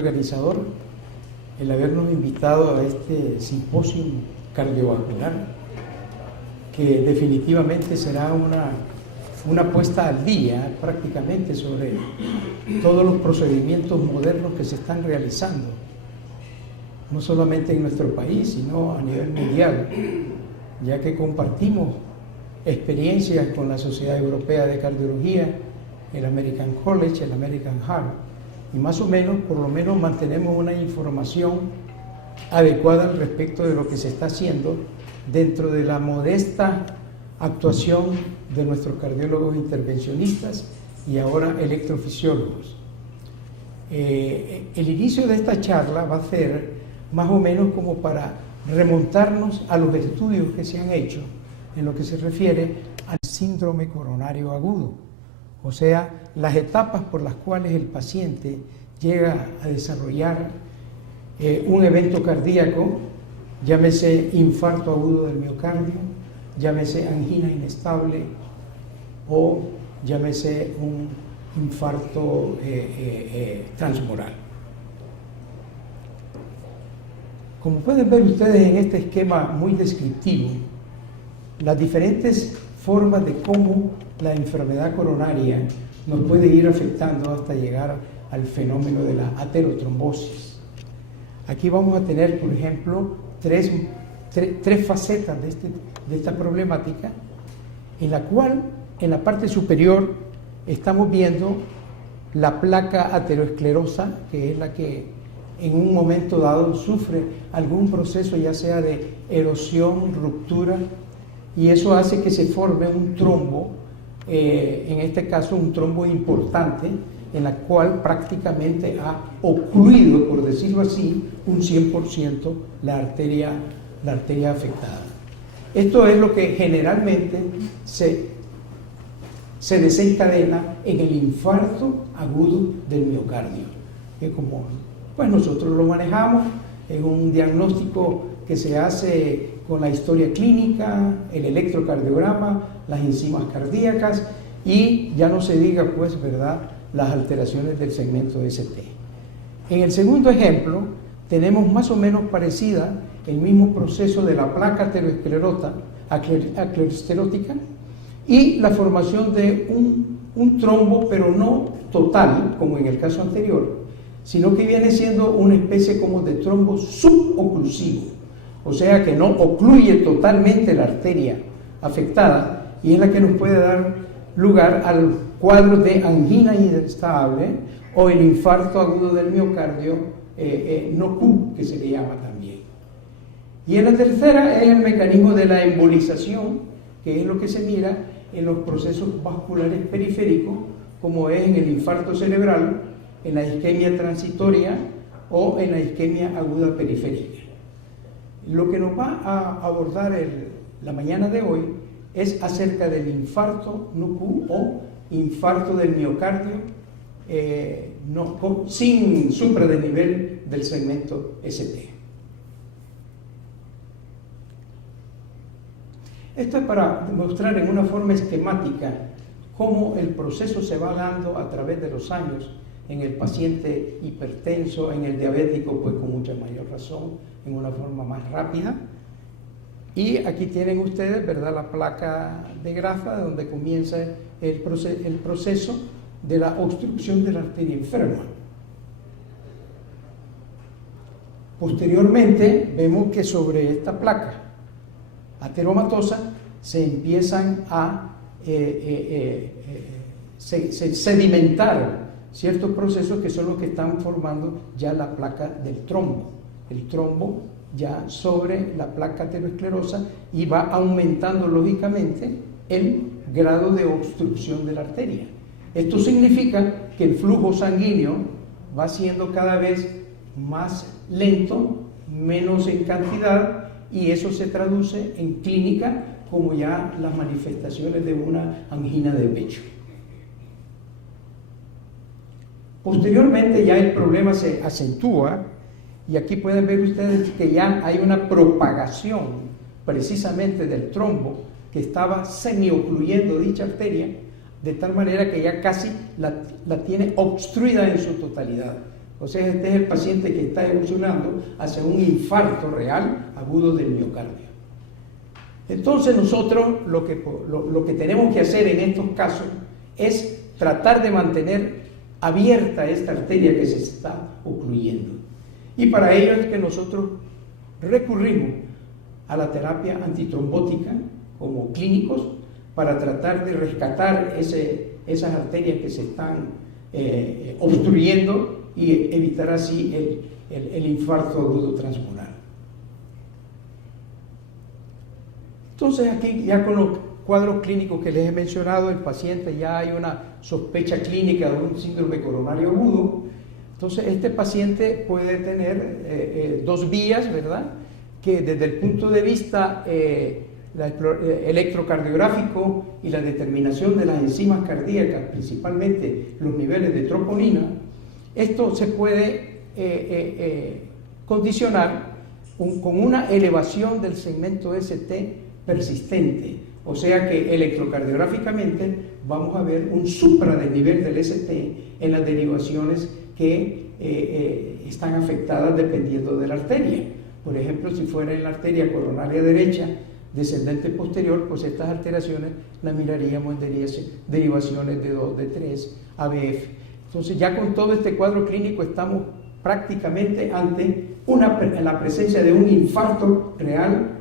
Organizador el habernos invitado a este simposio cardiovascular, que definitivamente será una puesta al día prácticamente sobre todos los procedimientos modernos que se están realizando, no solamente en nuestro país, sino a nivel mundial, ya que compartimos experiencias con la Sociedad Europea de Cardiología, el American College, el American Heart, y más o menos, por lo menos, mantenemos una información adecuada al respecto de lo que se está haciendo dentro de la modesta actuación de nuestros cardiólogos intervencionistas y ahora electrofisiólogos. El inicio de esta charla va a ser más o menos como para remontarnos a los estudios que se han hecho en lo que se refiere al síndrome coronario agudo, o sea, las etapas por las cuales el paciente llega a desarrollar un evento cardíaco, llámese infarto agudo del miocardio, llámese angina inestable o llámese un infarto transmural. Como pueden ver ustedes en este esquema muy descriptivo, las diferentes formas de cómo la enfermedad coronaria nos puede ir afectando hasta llegar al fenómeno de la aterotrombosis. Aquí vamos a tener, por ejemplo, tres facetas de esta problemática, en la cual, en la parte superior, estamos viendo la placa aterosclerosa, que es la que en un momento dado sufre algún proceso, ya sea de erosión, ruptura, y eso hace que se forme un trombo, en este caso un trombo importante, en la cual prácticamente ha ocluido, por decirlo así, un 100% la arteria afectada. Esto es lo que generalmente se desencadena en el infarto agudo del miocardio, que como pues nosotros lo manejamos en un diagnóstico que se hace con la historia clínica, el electrocardiograma, las enzimas cardíacas y ya no se diga, pues, ¿verdad?, las alteraciones del segmento ST. En el segundo ejemplo, tenemos más o menos parecida el mismo proceso de la placa aterosclerótica y la formación de un trombo, pero no total, como en el caso anterior, sino que viene siendo una especie como de trombo suboclusivo, o sea que no ocluye totalmente la arteria afectada y es la que nos puede dar lugar al cuadro de angina inestable o el infarto agudo del miocardio NOCU, que se le llama también. Y en la tercera es el mecanismo de la embolización, que es lo que se mira en los procesos vasculares periféricos, como es en el infarto cerebral, en la isquemia transitoria o en la isquemia aguda periférica. Lo que nos va a abordar la mañana de hoy es acerca del infarto NOCU o infarto del miocardio sin supradenivel del segmento ST. Esto es para mostrar en una forma esquemática cómo el proceso se va dando a través de los años en el paciente hipertenso, en el diabético, pues con mucha mayor razón, en una forma más rápida. Y aquí tienen ustedes, ¿verdad?, la placa de Grafa, donde comienza el proceso de la obstrucción de la arteria enferma. Posteriormente, vemos que sobre esta placa ateromatosa se empiezan a sedimentar ciertos procesos que son los que están formando ya la placa del trombo. El trombo ya sobre la placa aterosclerosa y va aumentando lógicamente el grado de obstrucción de la arteria. Esto significa que el flujo sanguíneo va siendo cada vez más lento, menos en cantidad, y eso se traduce en clínica como ya las manifestaciones de una angina de pecho. Posteriormente ya el problema se acentúa y aquí pueden ver ustedes que ya hay una propagación precisamente del trombo que estaba semiocluyendo dicha arteria, de tal manera que ya casi la tiene obstruida en su totalidad. O sea, este es el paciente que está evolucionando hacia un infarto real agudo del miocardio. Entonces nosotros lo que tenemos que hacer en estos casos es tratar de mantener abierta esta arteria que se está ocluyendo. Y para ello es que nosotros recurrimos a la terapia antitrombótica como clínicos para tratar de rescatar esas arterias que se están obstruyendo y evitar así el infarto agudo transmural. Entonces aquí ya con los cuadros clínicos que les he mencionado, el paciente ya hay una sospecha clínica de un síndrome coronario agudo. Entonces este paciente puede tener dos vías, ¿verdad? Que desde el punto de vista electrocardiográfico y la determinación de las enzimas cardíacas, principalmente los niveles de troponina, esto se puede condicionar con una elevación del segmento ST persistente, o sea que electrocardiográficamente vamos a ver un supra del nivel del ST en las derivaciones que están afectadas dependiendo de la arteria. Por ejemplo, si fuera en la arteria coronaria derecha descendente posterior, pues estas alteraciones las miraríamos en derivaciones de 2, de 3, ABF. Entonces ya con todo este cuadro clínico estamos prácticamente ante la presencia de un infarto real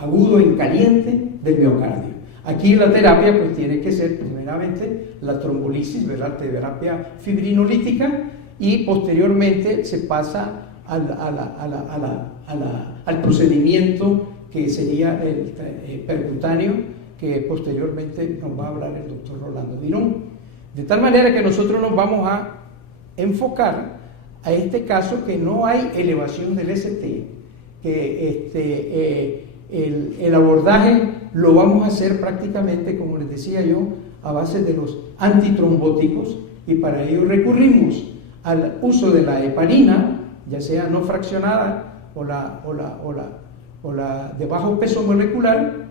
agudo en caliente del miocardio. Aquí la terapia pues tiene que ser primeramente la trombolisis, ¿verdad? Terapia fibrinolítica, y posteriormente se pasa al procedimiento que sería el percutáneo, que posteriormente nos va a hablar el doctor Rolando Virón. De tal manera que nosotros nos vamos a enfocar a este caso que no hay elevación del ST, que el abordaje lo vamos a hacer prácticamente, como les decía yo, a base de los antitrombóticos, y para ello recurrimos al uso de la heparina, ya sea no fraccionada o la de bajo peso molecular,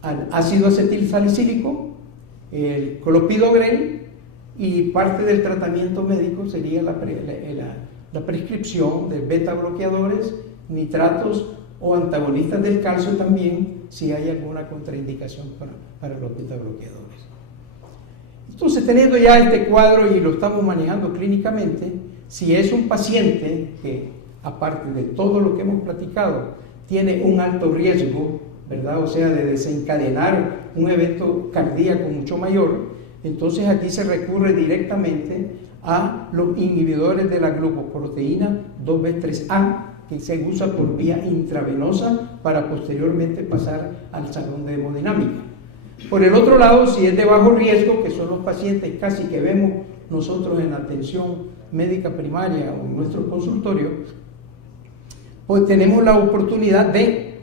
al ácido acetilsalicílico, el clopidogrel, y parte del tratamiento médico sería la prescripción de beta bloqueadores, nitratos o antagonistas del calcio también, si hay alguna contraindicación para los beta bloqueadores. Entonces, teniendo ya este cuadro y lo estamos manejando clínicamente, si es un paciente que, aparte de todo lo que hemos platicado, tiene un alto riesgo, ¿verdad? O sea, de desencadenar un evento cardíaco mucho mayor, entonces aquí se recurre directamente a los inhibidores de la glucoproteína 2B3A, que se usa por vía intravenosa para posteriormente pasar al salón de hemodinámica. Por el otro lado, si es de bajo riesgo, que son los pacientes casi que vemos nosotros en la atención médica primaria o en nuestro consultorio, pues tenemos la oportunidad de,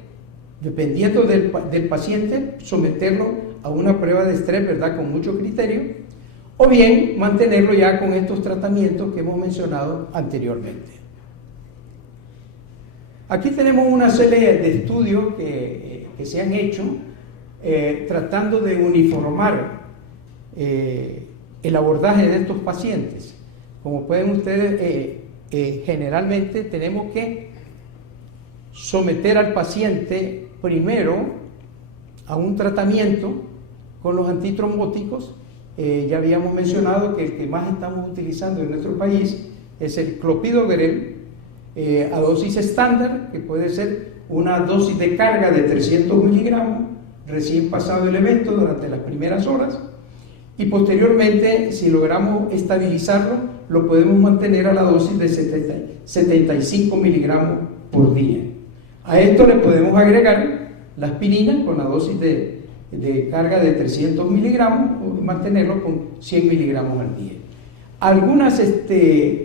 dependiendo del paciente, someterlo a una prueba de estrés, ¿verdad?, con mucho criterio, o bien mantenerlo ya con estos tratamientos que hemos mencionado anteriormente. Aquí tenemos una serie de estudios que se han hecho tratando de uniformar el abordaje de estos pacientes. Como pueden ustedes, generalmente tenemos que someter al paciente primero a un tratamiento con los antitrombóticos. Ya habíamos mencionado que el que más estamos utilizando en nuestro país es el clopidogrel, a dosis estándar, que puede ser una dosis de carga de 300 miligramos recién pasado el evento durante las primeras horas, y posteriormente, si logramos estabilizarlo, lo podemos mantener a la dosis de 75 miligramos por día. A esto le podemos agregar la aspirina con la dosis de carga de 300 miligramos, o mantenerlo con 100 miligramos al día. Algunas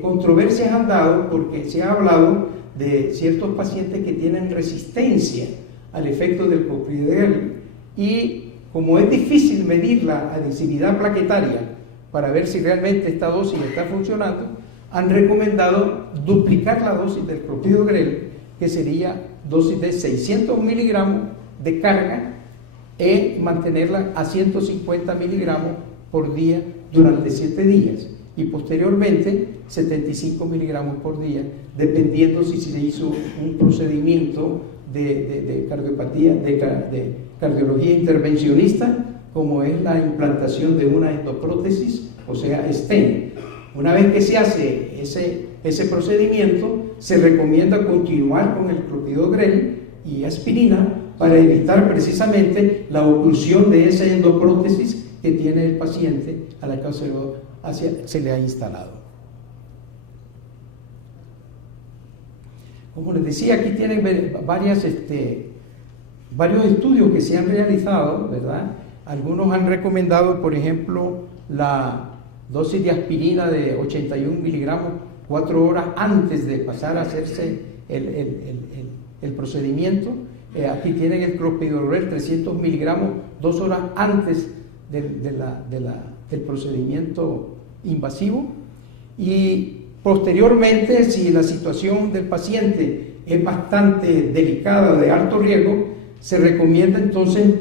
controversias han dado porque se ha hablado de ciertos pacientes que tienen resistencia al efecto del clopidogrel, y como es difícil medir la adhesividad plaquetaria para ver si realmente esta dosis está funcionando, han recomendado duplicar la dosis del clopidogrel, que sería dosis de 600 miligramos de carga, y mantenerla a 150 miligramos por día durante 7 días, y posteriormente 75 miligramos por día, dependiendo si se hizo un procedimiento de cardiopatía, de cardiología intervencionista, como es la implantación de una endoprótesis, o sea, stent. Una vez que se hace ese procedimiento, se recomienda continuar con el clopidogrel y aspirina para evitar precisamente la oclusión de esa endoprótesis que tiene el paciente a la que se le ha instalado. Como les decía, aquí tienen varios estudios que se han realizado, ¿verdad? Algunos han recomendado, por ejemplo, la dosis de aspirina de 81 miligramos 4 horas antes de pasar a hacerse el procedimiento. Aquí tienen el clopidogrel 300 miligramos 2 horas antes del procedimiento invasivo. Y posteriormente, si la situación del paciente es bastante delicada, de alto riesgo, se recomienda entonces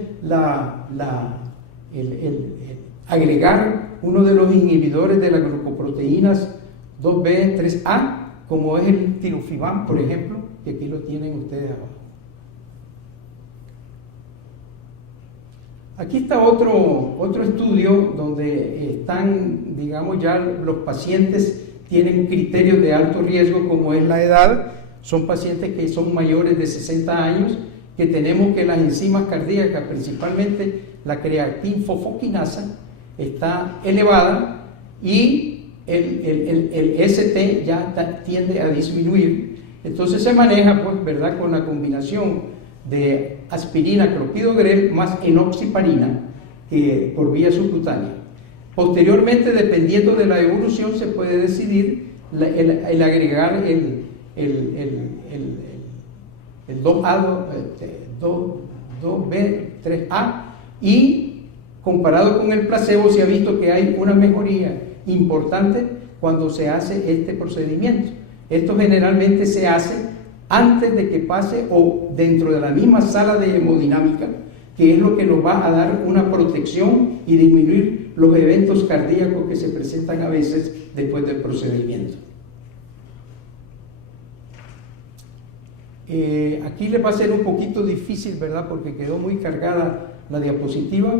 agregar uno de los inhibidores de las glucoproteínas 2B, 3A, como es el tirofibam, por ejemplo, que aquí lo tienen ustedes abajo. Aquí está otro estudio donde están, digamos, ya los pacientes tienen criterios de alto riesgo, como es la edad. Son pacientes que son mayores de 60 años, que tenemos que las enzimas cardíacas, principalmente la creatinfofoquinasa, está elevada y el ST ya tiende a disminuir. Entonces se maneja, pues, ¿verdad?, con la combinación de aspirina, clopidogrel más enoxaparina por vía subcutánea. Posteriormente, dependiendo de la evolución, se puede decidir el agregar el 2B, 3A, y comparado con el placebo se ha visto que hay una mejoría importante cuando se hace este procedimiento. Esto generalmente se hace antes de que pase o dentro de la misma sala de hemodinámica, que es lo que nos va a dar una protección y disminuir los eventos cardíacos que se presentan a veces después del procedimiento. Aquí les va a ser un poquito difícil, ¿verdad?, porque quedó muy cargada la diapositiva,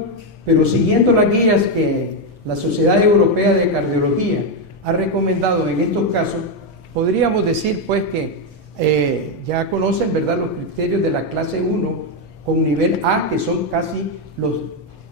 pero siguiendo las guías que la Sociedad Europea de Cardiología ha recomendado en estos casos, podríamos decir, pues, que ya conocen, ¿verdad?, los criterios de la clase 1 con nivel A, que son casi los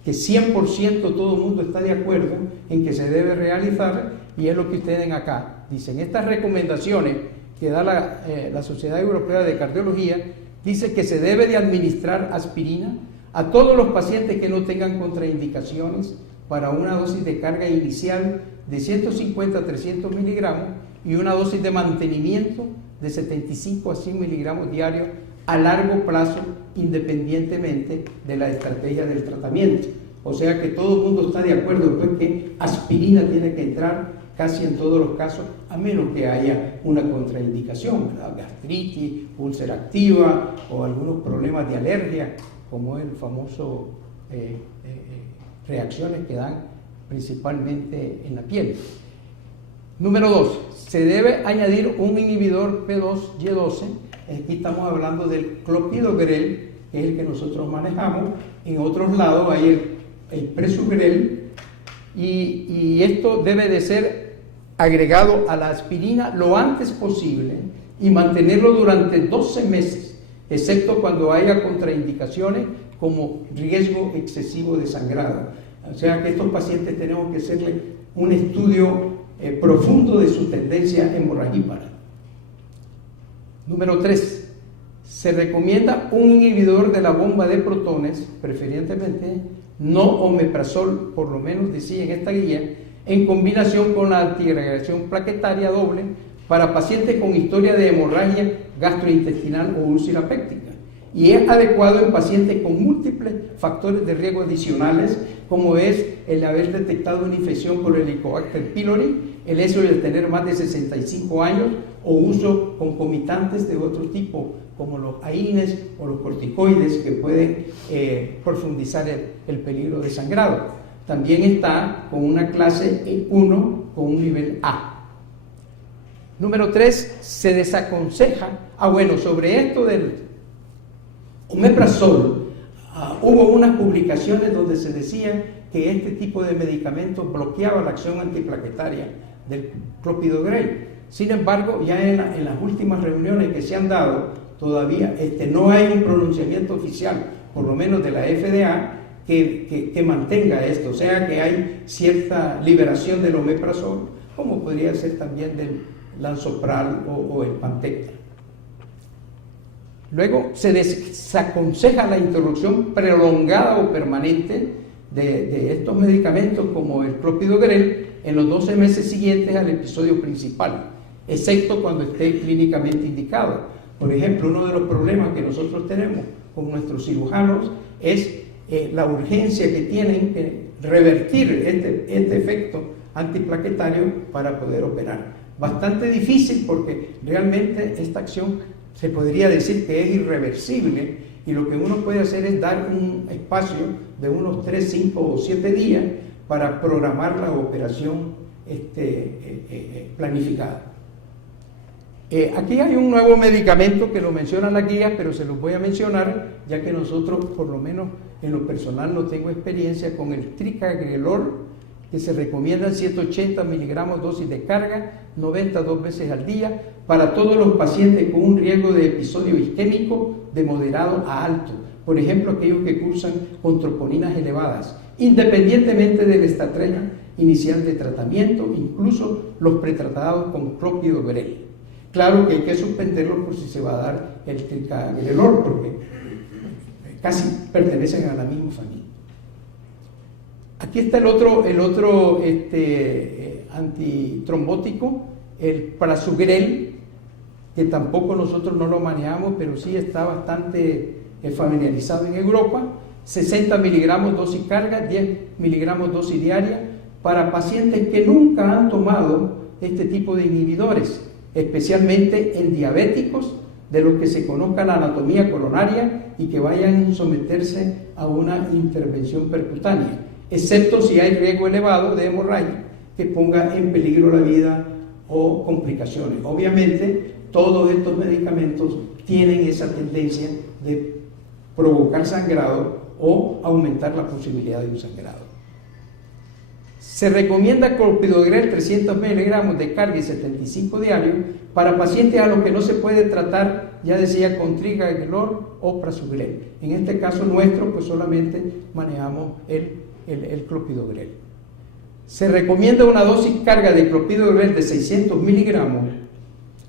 que 100% todo el mundo está de acuerdo en que se debe realizar, y es lo que ustedes ven acá. Dicen, estas recomendaciones que da la Sociedad Europea de Cardiología, dice que se debe de administrar aspirina a todos los pacientes que no tengan contraindicaciones para una dosis de carga inicial de 150 a 300 miligramos y una dosis de mantenimiento de 75 a 100 miligramos diarios a largo plazo, independientemente de la estrategia del tratamiento. O sea que todo el mundo está de acuerdo, pues, que aspirina tiene que entrar casi en todos los casos, a menos que haya una contraindicación, ¿verdad?, gastritis, úlcera activa o algunos problemas de alergia, como el famoso reacciones que dan principalmente en la piel. Número 2, se debe añadir un inhibidor P2Y12. Aquí estamos hablando del clopidogrel, que es el que nosotros manejamos. En otros lados hay el prasugrel, y esto debe de ser agregado a la aspirina lo antes posible y mantenerlo durante 12 meses, excepto cuando haya contraindicaciones como riesgo excesivo de sangrado. O sea que estos pacientes tenemos que hacerle un estudio profundo de su tendencia hemorragípara. Número 3, se recomienda un inhibidor de la bomba de protones, preferentemente no omeprazol, por lo menos decía en esta guía, en combinación con la antiagregación plaquetaria doble para pacientes con historia de hemorragia gastrointestinal o úlcera péptica, y es adecuado en pacientes con múltiples factores de riesgo adicionales, como es el haber detectado una infección por el Helicobacter pylori, el hecho de tener más de 65 años o uso concomitantes de otro tipo, como los AINES o los corticoides, que pueden profundizar el peligro de sangrado. También está con una clase 1 con un nivel A. Número 3, se desaconseja, sobre esto del omeprazol, hubo unas publicaciones donde se decía que este tipo de medicamentos bloqueaba la acción antiplaquetaria del clopidogrel. Sin embargo, ya en las últimas reuniones que se han dado, todavía no hay un pronunciamiento oficial, por lo menos de la FDA, que mantenga esto, o sea que hay cierta liberación del omeprazol, como podría ser también del Lansoprazol o el Pantecta. Luego se desaconseja la interrupción prolongada o permanente de estos medicamentos como el clopidogrel en los 12 meses siguientes al episodio principal, excepto cuando esté clínicamente indicado. Por ejemplo, uno de los problemas que nosotros tenemos con nuestros cirujanos es la urgencia que tienen que revertir este efecto antiplaquetario para poder operar. Bastante difícil porque realmente esta acción se podría decir que es irreversible y lo que uno puede hacer es dar un espacio de unos 3, 5 o 7 días para programar la operación planificada. Aquí hay un nuevo medicamento que lo menciona la guía, pero se los voy a mencionar ya que nosotros, por lo menos en lo personal, no tengo experiencia con el Ticagrelor, que se recomiendan 180 miligramos dosis de carga, 92 veces al día, para todos los pacientes con un riesgo de episodio isquémico de moderado a alto, por ejemplo, aquellos que cursan con troponinas elevadas, independientemente de la estrategia inicial de tratamiento, incluso los pretratados con clopidogrel. Claro que hay que suspenderlo por si se va a dar el Ticagrelor, porque casi pertenecen a la misma familia. Aquí está el otro antitrombótico, el Prasugrel, que tampoco nosotros no lo manejamos, pero sí está bastante familiarizado en Europa. 60 miligramos dosis carga, 10 miligramos dosis diaria, para pacientes que nunca han tomado este tipo de inhibidores, especialmente en diabéticos, de los que se conozca la anatomía coronaria y que vayan a someterse a una intervención percutánea, excepto si hay riesgo elevado de hemorragia que ponga en peligro la vida o complicaciones. Obviamente, todos estos medicamentos tienen esa tendencia de provocar sangrado o aumentar la posibilidad de un sangrado. Se recomienda clopidogrel 300 miligramos de carga y 75 diarios para pacientes a los que no se puede tratar, ya decía, con Ticagrelor o Prasugrel. En este caso nuestro, pues solamente manejamos el clopidogrel. Se recomienda una dosis carga de clopidogrel de 600 miligramos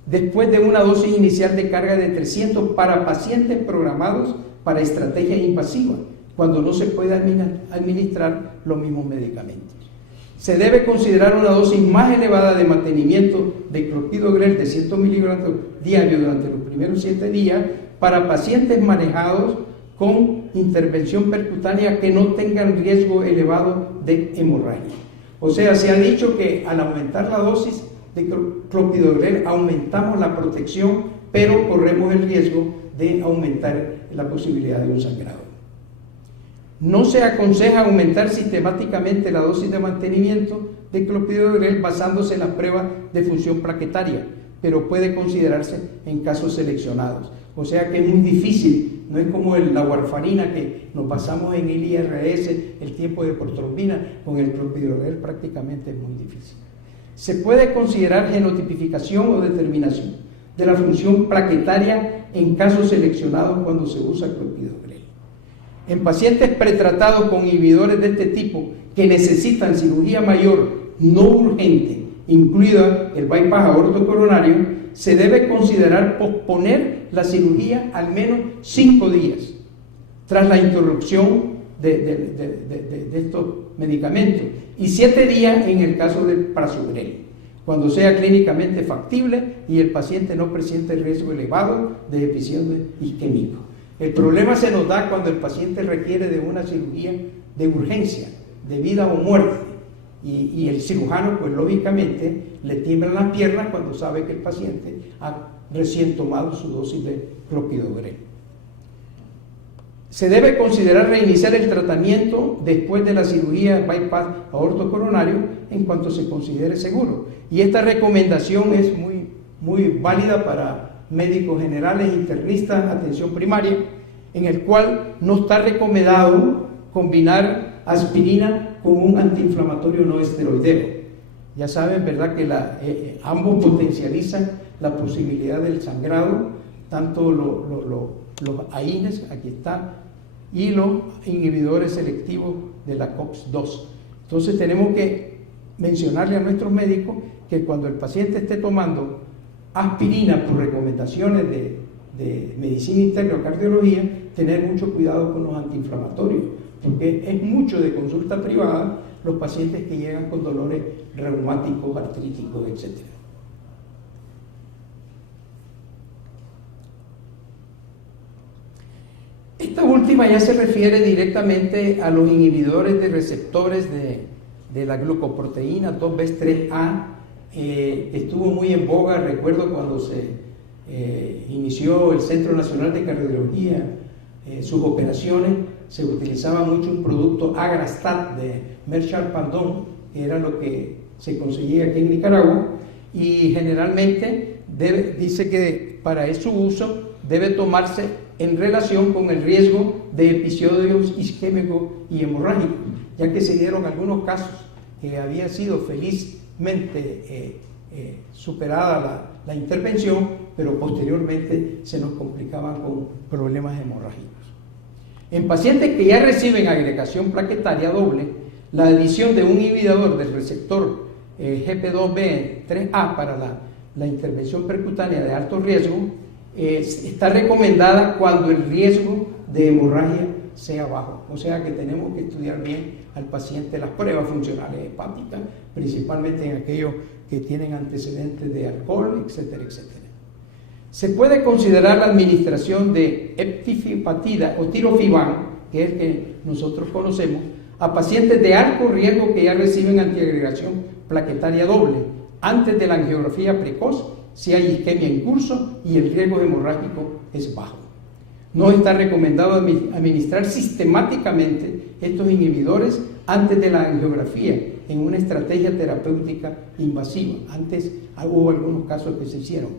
después de una dosis inicial de carga de 300 para pacientes programados para estrategia invasiva, cuando no se puede administrar los mismos medicamentos. Se debe considerar una dosis más elevada de mantenimiento de clopidogrel de 100 miligramos diarios durante los primeros 7 días para pacientes manejados con intervención percutánea que no tengan riesgo elevado de hemorragia. O sea, se ha dicho que al aumentar la dosis de clopidogrel aumentamos la protección, pero corremos el riesgo de aumentar la posibilidad de un sangrado. No se aconseja aumentar sistemáticamente la dosis de mantenimiento de clopidogrel basándose en las pruebas de función plaquetaria, pero puede considerarse en casos seleccionados. O sea que es muy difícil, no es como la warfarina que nos basamos en el IRS, el tiempo de protrombina, con el clopidogrel prácticamente es muy difícil. Se puede considerar genotipificación o determinación de la función plaquetaria en casos seleccionados cuando se usa clopidogrel. En pacientes pretratados con inhibidores de este tipo que necesitan cirugía mayor no urgente, incluida el bypass aortocoronario, se debe considerar posponer la cirugía al menos 5 días tras la interrupción de estos medicamentos y 7 días en el caso del Prasugrel, cuando sea clínicamente factible y el paciente no presente riesgo elevado de episodio isquémico. El problema se nos da cuando el paciente requiere de una cirugía de urgencia, de vida o muerte, y el cirujano, pues lógicamente, le tiemblan las piernas cuando sabe que el paciente ha recién tomado su dosis de clopidogrel. Se debe considerar reiniciar el tratamiento después de la cirugía bypass aortocoronario en cuanto se considere seguro. Y esta recomendación es muy muy válida para médicos generales, internistas, atención primaria, en el cual no está recomendado combinar aspirina con un antiinflamatorio no esteroideo. Ya saben, ¿verdad?, que ambos potencializan la posibilidad del sangrado, tanto los AINES, aquí está, y los inhibidores selectivos de la COX-2. Entonces tenemos que mencionarle a nuestros médicos que cuando el paciente esté tomando aspirina por recomendaciones de medicina interna o cardiología, tener mucho cuidado con los antiinflamatorios, porque es mucho de consulta privada los pacientes que llegan con dolores reumáticos, artríticos, etc. Esta última ya se refiere directamente a los inhibidores de receptores de la glucoproteína 2B3A. Estuvo muy en boga, recuerdo cuando se inició el Centro Nacional de Cardiología, sus operaciones, se utilizaba mucho un producto Agrastat de Merck Pandon, que era lo que se conseguía aquí en Nicaragua, y generalmente dice que para su uso debe tomarse en relación con el riesgo de episodios isquémicos y hemorrágicos, ya que se dieron algunos casos que había sido felizmente superada la intervención, pero posteriormente se nos complicaban con problemas hemorrágicos. En pacientes que ya reciben agregación plaquetaria doble, la adición de un inhibidor del receptor GP2B3A para la intervención percutánea de alto riesgo está recomendada cuando el riesgo de hemorragia sea bajo. O sea que tenemos que estudiar bien al paciente las pruebas funcionales hepáticas, principalmente en aquellos que tienen antecedentes de alcohol, etcétera, etcétera. Se puede considerar la administración de eptifipatida o tirofiban, que es el que nosotros conocemos, a pacientes de alto riesgo que ya reciben antiagregación plaquetaria doble, antes de la angiografía precoz, si hay isquemia en curso y el riesgo hemorrágico es bajo. No está recomendado administrar sistemáticamente estos inhibidores antes de la angiografía en una estrategia terapéutica invasiva. Antes hubo algunos casos que se hicieron.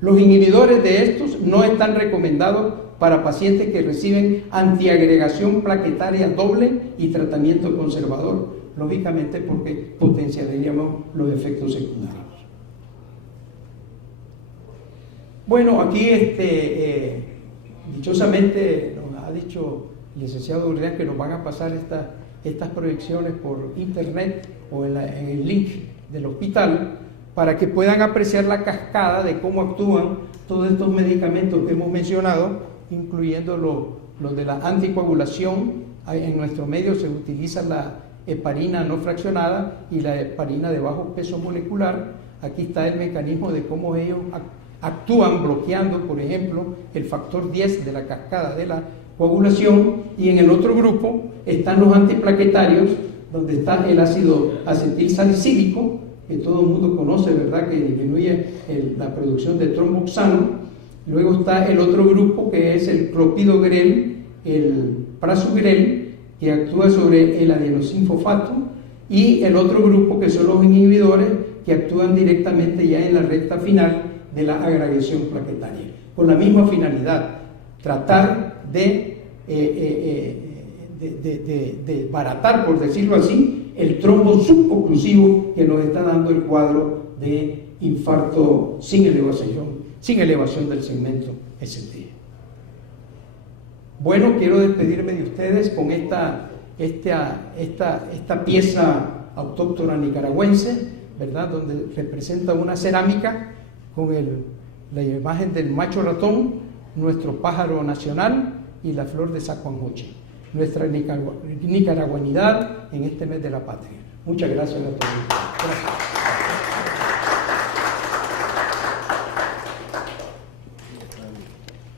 Los inhibidores de estos no están recomendados para pacientes que reciben antiagregación plaquetaria doble y tratamiento conservador, lógicamente porque potenciaríamos los efectos secundarios. Bueno, aquí dichosamente nos ha dicho el licenciado Urrián que nos van a pasar estas proyecciones por internet o en el link del hospital para que puedan apreciar la cascada de cómo actúan todos estos medicamentos que hemos mencionado, incluyendo los de la anticoagulación. En nuestro medio se utiliza la heparina no fraccionada y la heparina de bajo peso molecular. Aquí está el mecanismo de cómo ellos actúan bloqueando, por ejemplo, el factor 10 de la cascada de la coagulación, y en el otro grupo están los antiplaquetarios, donde está el ácido acetilsalicílico, que todo el mundo conoce, ¿verdad?, que disminuye la producción de tromboxano. Luego está el otro grupo que es el clopidogrel, el prasugrel, que actúa sobre el adenosinfosfato, y el otro grupo que son los inhibidores que actúan directamente ya en la recta final de la agregación plaquetaria, con la misma finalidad, tratar de baratar, por decirlo así, el trombo suboclusivo que nos está dando el cuadro de infarto sin elevación del segmento ST. Bueno, quiero despedirme de ustedes con esta pieza autóctona nicaragüense, ¿verdad?, donde representa una cerámica con la imagen del macho ratón, nuestro pájaro nacional y la flor de Sacuanjoche, nuestra nicaragüanidad en este mes de la patria. Muchas gracias a todos. Gracias.